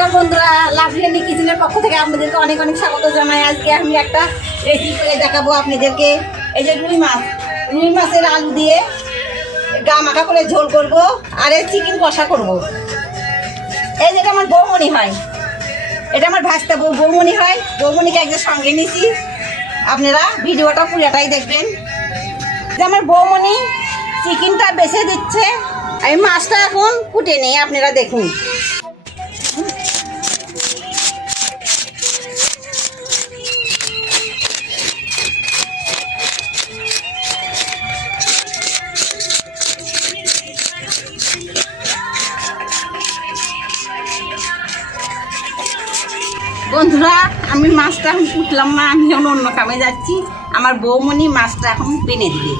নমস্কার বন্ধুরা, lovely and কিচেনের পক্ষ থেকে আপনাদেরকে অনেক অনেক স্বাগত জানাই। আজকে আমি একটা রেসিপি করে দেখাবো আপনাদেরকে। এই যে রুই মাছের আলু দিয়ে গা মাখা করে ঝোল করব, আর এই চিকেন কষা করব। এই যেটা আমার বৌমনি হয়, এটা আমার ভাজতে বৌমনি হয়। বৌমনিকে একজন সঙ্গে নিয়েছি, আপনারা ভিডিওটা পুরোটাই দেখবেন। যে আমার বৌমনি চিকেনটা বেছে দিচ্ছে, আমি মাছটা এখন কুটে নেই, আপনারা দেখুন। বন্ধুরা, আমি মাছটা এখন কুটলাম না, আমি এখন অন্য কামে যাচ্ছি। আমার বৌমনি মাছটা এখন বেনে দিবে।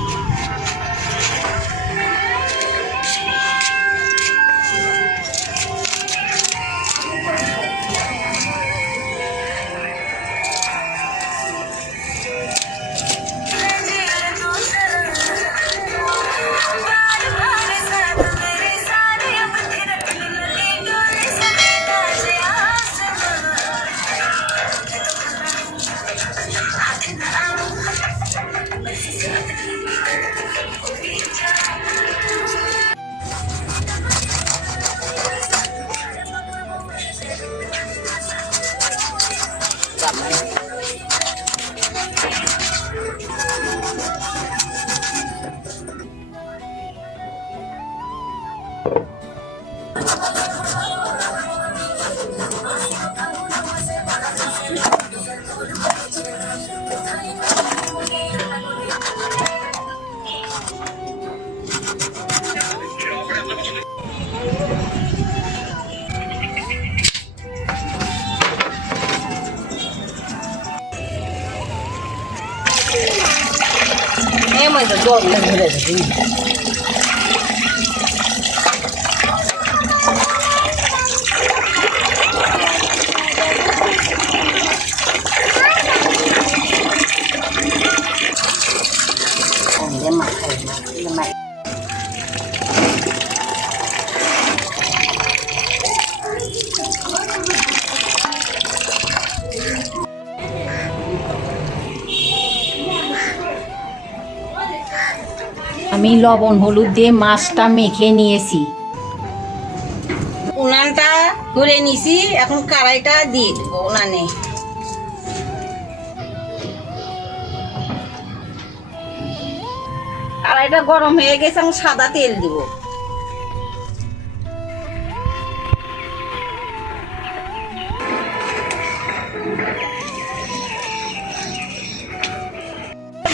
জল ধরে আমি লবণ হলুদ দিয়ে মাছটা মেখে নিয়েছি। উনানটা ধরে নিছি, এখন কড়াইটা দিয়ে দেবো উনানে। কড়াইটা গরম হয়ে গেছে, আমি সাদা তেল দিব।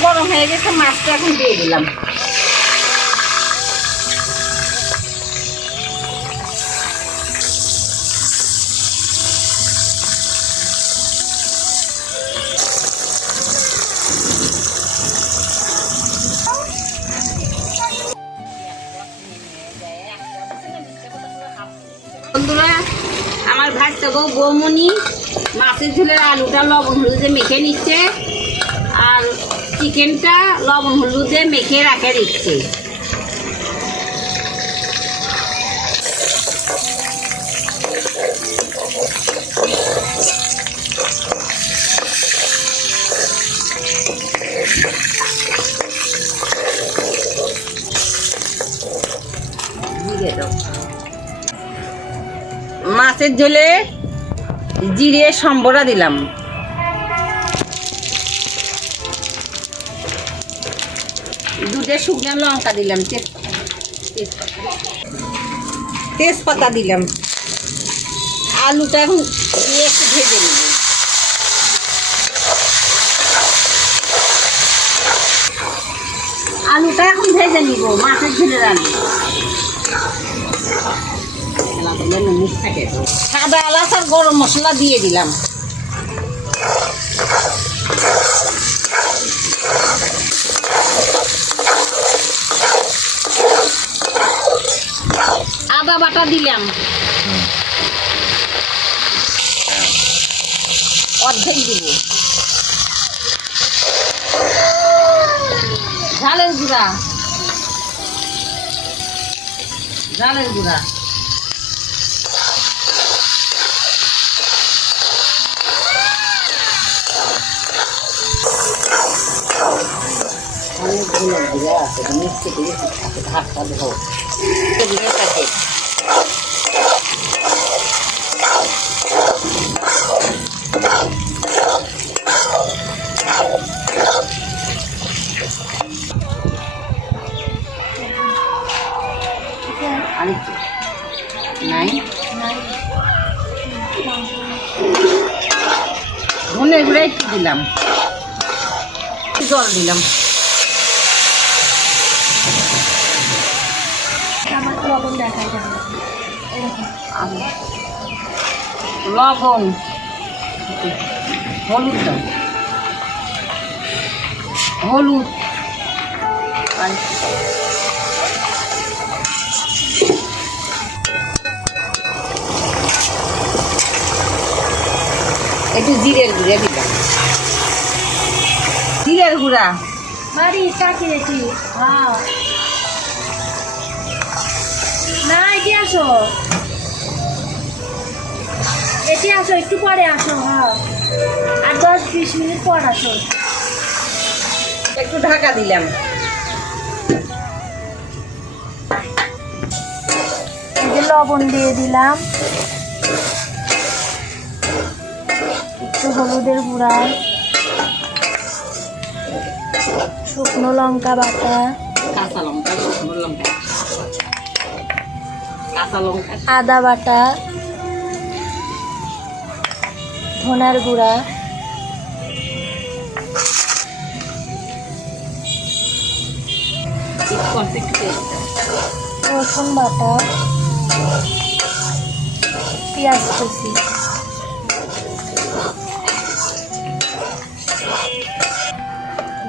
গরম হয়ে গেছে, মাছটা এখন দিয়ে দিলাম। বন্ধুরা, আমার ভাজতে বৌমনি মাছের ঝোলের আলুটা লবণ হলুদে মেখে নিচ্ছে, আর চিকেনটা লবণ হলুদে মেখে রাখে দিচ্ছে। মাছের ঝোলে জিরে সম্বরা দিলাম, দুটো শুকনো লঙ্কা দিলাম, তেজপাতা দিলাম। আলুটা এখন একটু ভেজে নেব। আলুটা এখন ভেজে নিব, মাছের ঝোলের আলু। সাদা এলাচ আর গরম মশলা দিয়ে দিলাম। আদা বাটা দিলাম, অর্ধেক দিব। ঝালের গুঁড়া অনেকগুলো জিরা আছে, মিক্সি দিয়ে হাতটা ধো জিরা থাকে। আরেকটু নাই ধনে গুঁড়া একটু দিলাম, জল দিলাম। লবণ, হলুদ দাও, হলুদ একটু জিরের গুঁড়া দিলাম, জিরের গুঁড়া মারি কাকি রেখি। হ্যাঁ না এটি আসো, এটি আসো, একটু পরে আসো। হ্যাঁ আর 10-20 মিনিট পর আসো। একটু ঢাকা দিলাম। এই যে লবণ দিয়ে দিলাম, একটু হলুদের গুঁড়া, শুকনো লঙ্কা বাটা, কাঁচা লঙ্কা, শুকনো লঙ্কা, কাঁচা লঙ্কা, আদা বাটা, ধনার গুঁড়া, রসুন বাটা, পেঁয়াজ কুচি,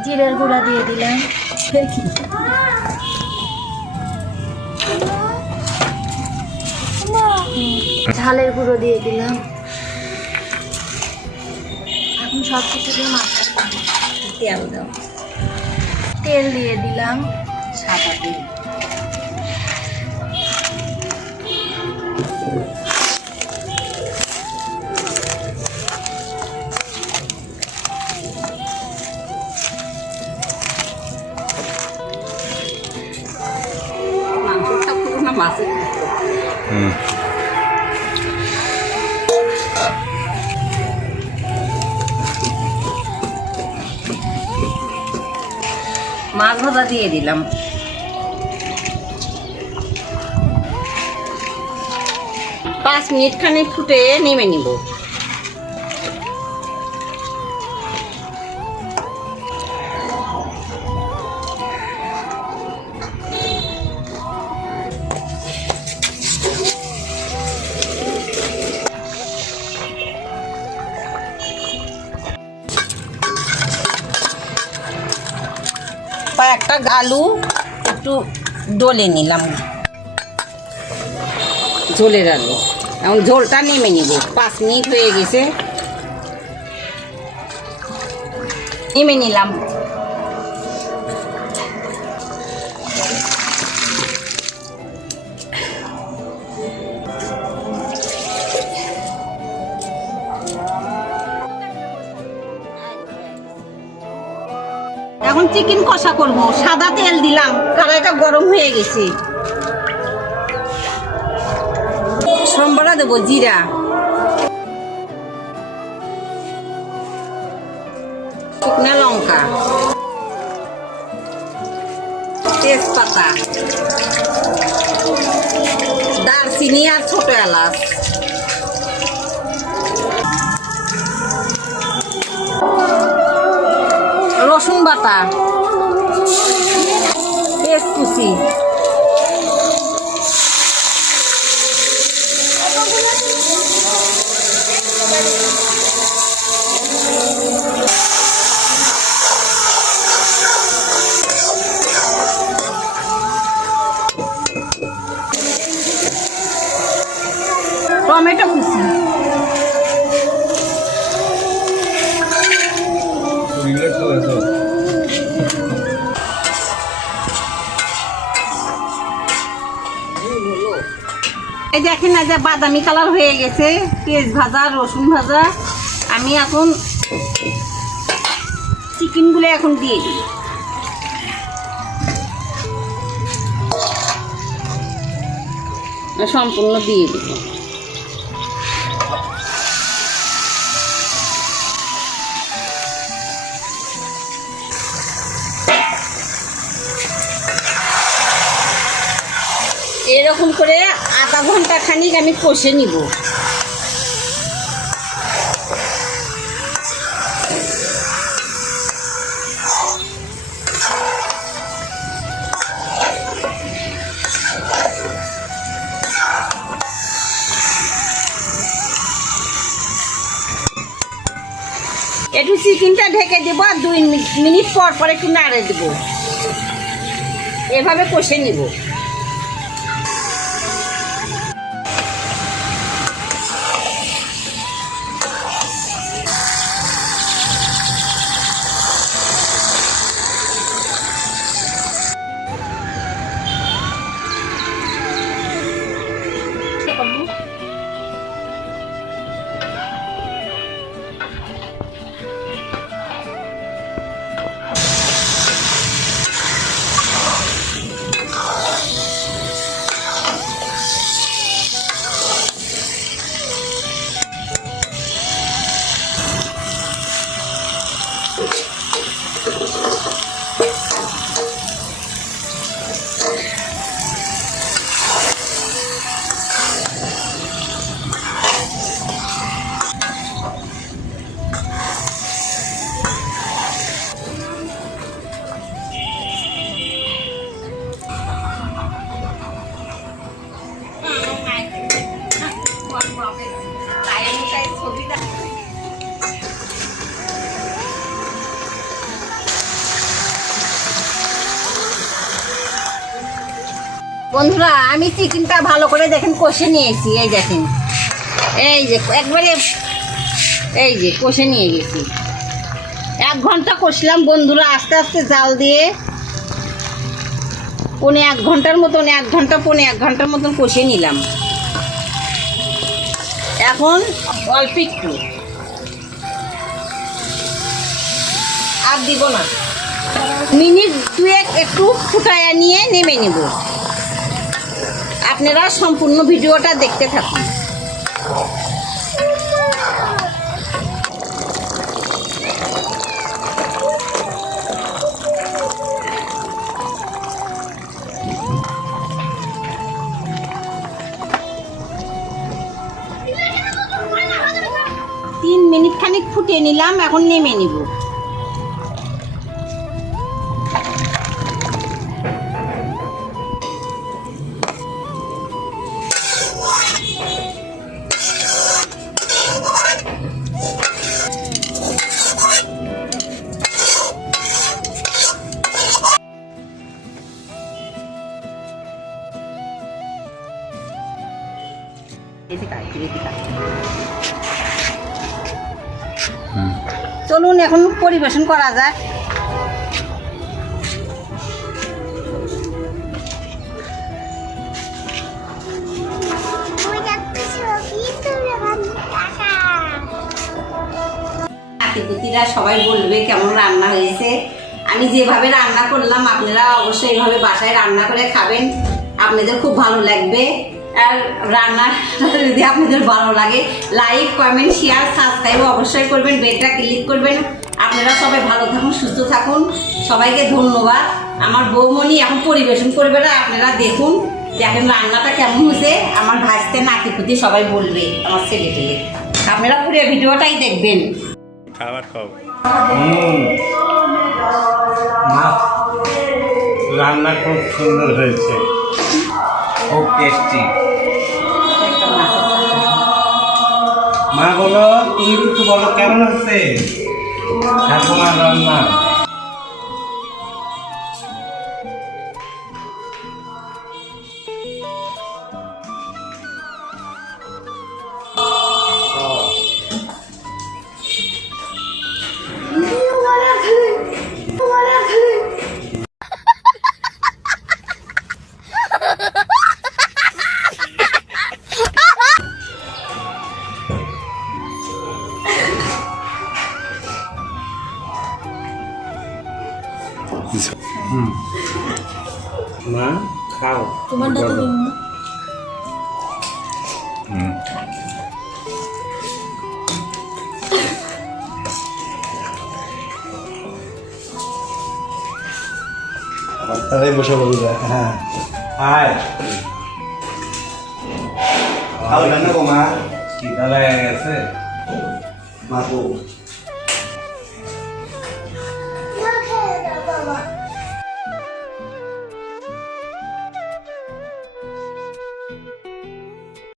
জিরের গুঁড়া দিয়ে দিলাম, ঝালের গুঁড়ো দিয়ে দিলাম। এখন সব কিছু দিয়ে মাখা, তেল দাও, তেল দিয়ে দিলাম, সাদা তেল, মাংসটা পুরো না মাছের মাছ ভাজা দিয়ে দিলাম। 5 মিনিট খানি ফুটে নেমে নিব। একটা আলু একটু ডলে নিলাম, ঝোলের আলু। এখন ঝোলটা নেমে নিব। 5 মিনিট হয়ে গেছে, নেমে নিলাম। এখন চিকেন কষা করব। সাদা তেল দিলাম, কড়াইটা গরম হয়ে গেছে। সম্বরা দেবো, জিরা, শুকনো লঙ্কা, তেজপাতা, দারচিনি আর ছোট এলাচ, রসুন বাটা, পেঁয়াজ কুচি, টমেটো কুচি, এই দেখেন না যে বাদামি কালার হয়ে গেছে, পেঁয়াজ ভাজা, রসুন ভাজা। আমি এখন চিকেনগুলো এখন দিয়ে দিই। সম্পূর্ণ দিয়ে দেবো। এরকম করে আধা ঘন্টা খানিক আমি কষে নিব। একটু চিকেনটা ঢেকে দেবো আর 2 মিনিট পর পর একটু নাড়ে দেবো, এভাবে কষে নিব। বন্ধুরা, আমি চিকেনটা ভালো করে দেখেন কষে নিয়েছি। এই দেখেন, এই যে একবারে এই যে কষে নিয়ে গেছি। 1 ঘন্টা কষলাম বন্ধুরা, আস্তে আস্তে জাল দিয়ে। 1 ঘন্টার মতন, 1 ঘন্টা 1 ঘন্টার মতন কষে নিলাম। এখন অল্প একটু আর দিব না, মিনিট 2 একটু ফুটাইয়া নিয়ে নেমে নেব। আপনারা সম্পূর্ণ ভিডিওটা দেখতে থাকুন। তিন মিনিট খানিক ফুটিয়ে নিলাম, এখন নেমে নিব। চলুন এখন পরিবেশন করা যাক। নাতিপুতিরা সবাই বলবে কেমন রান্না হয়েছে। আমি যেভাবে রান্না করলাম আপনারা অবশ্যই এইভাবে বাসায় রান্না করে খাবেন, আপনাদের খুব ভালো লাগবে। আর রান্না যদি আপনাদের ভালো লাগে লাইক, কমেন্ট, শেয়ার, সাবস্ক্রাইব অবশ্যই করবেন, বেলটা ক্লিক করবেন। আপনারা সবাই ভালো থাকুন, সুস্থ থাকুন, সবাইকে ধন্যবাদ। আমার বৌমণি এখন পরিবেশন করবে না, আপনারা দেখুন, দেখেন রান্নাটা কেমন হয়েছে। আমার ভাজতে নাতিপুতি সবাই বলবে, আমার ছেলে পেলে। আপনারা পুরো ভিডিওটাই দেখবেন। খাবার খাও। মাছ রান্না খুব সুন্দর হয়েছে, খুব টেস্টি। মা বলো, তুমি কিছু বলো, কেমন হচ্ছে ঠাকুমার রান্না? মা খাও, তোমার তাহলে বসে বলি হ্যাঁ হাই তাহলে রান্না কো মা খিদা লেগে গেছে মা কো